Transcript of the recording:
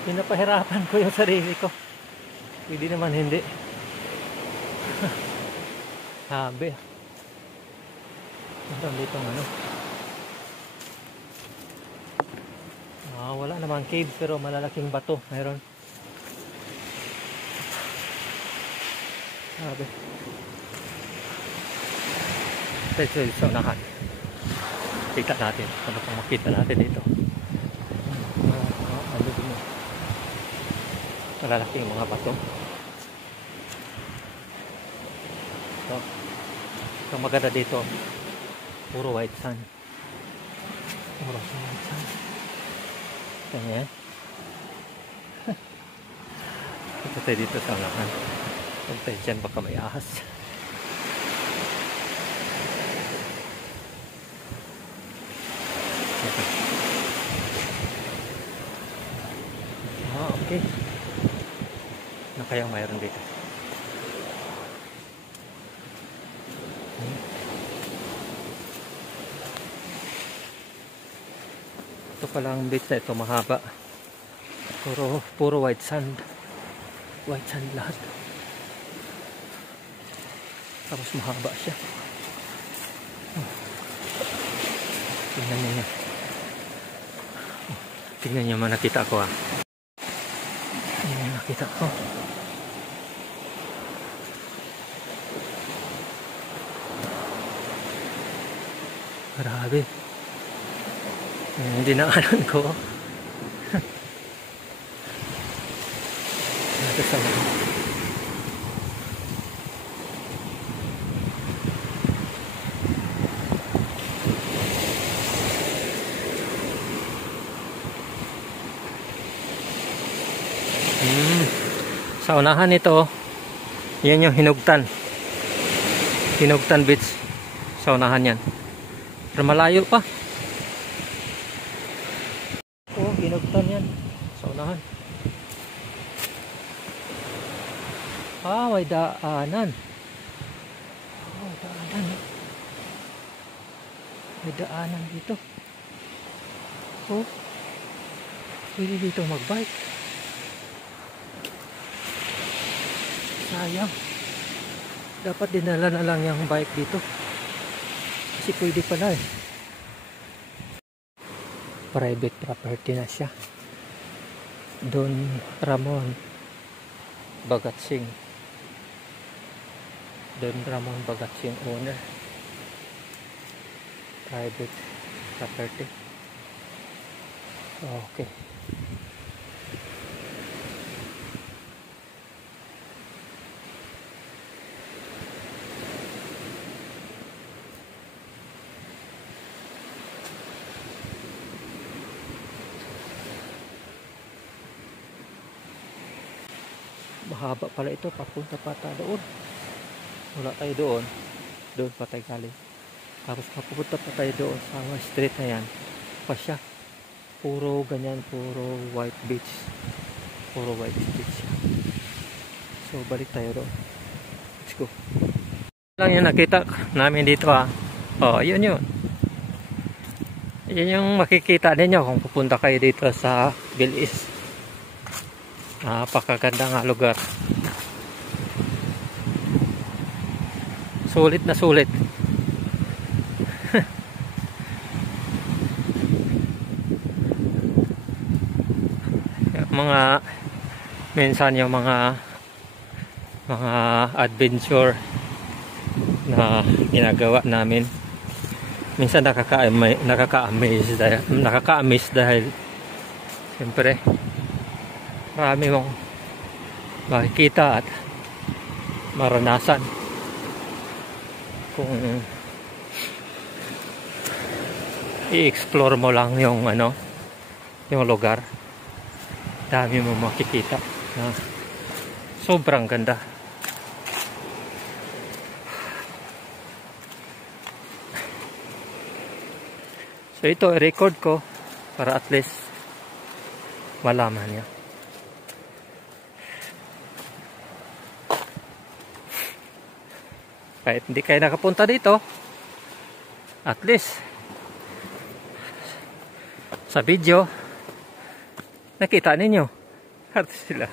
Pinapahirapan ko yung sarili ko. Pwede naman hindi. Sabi. Meron dito ano. Wala namang cave pero malalaking bato. Meron. Sabi. Ito sa unahan. Kita natin. Ano pang makita natin dito. Ano din mo. Malalaking mga bato. So, ang maganda dito, puro white sand. Puro white sand. Ganyan. Ito tayo dito sa unahan. Huwag tayo dyan, baka may ahas. Okay. Ano kayang mayroon dito? Ito palang beach na ito, mahaba. Puro white sand. White sand lahat. Tapos mahaba siya. Tingnan niyo. Tingnan niyo, nakita ko ah. Ayan, nakita ko. Grabe. Yung dinaanan ko. Ito sa mga. Sa unahan ito, yan yung Hinugtan. Hinugtan Beach. Sa unahan yan. Pero malayo pa. Oh, Hinugtan yan. Sa unahan. May daanan. Oh, daanan. May daanan dito. Oh, pwede dito magbike. Sayang. Dapat dinala na lang yung bike dito. Kasi pwede pala eh. Private property na siya. Don Ramon Bagatsing. Don Ramon Bagatsing owner. Private property. Okay. Mahaba pala ito, papunta pa tayo doon. Wala tayo doon. Doon pa tayo galing. Tapos papunta pa tayo doon sa street na yan. Pa siya. Puro ganyan, puro white beach. Puro white beach. So balik tayo doon. Let's go. Lang yung nakita namin dito ah. Oh, yun yun. Yun yung makikita ninyo kung pupunta kayo dito sa Belize. Napakaganda nga lugar. Sulit na sulit. Mga minsan yung mga adventure na ginagawa namin. Minsan nakaka-amaze dahil siyempre marami mong makikita at maranasan kung i-explore mo lang yung yung lugar. Dami mo makikita na sobrang ganda. So ito i-record ko para at least malaman niya. Kahit hindi kayo nakapunta dito, at least sa video nakita ninyo Arte sila.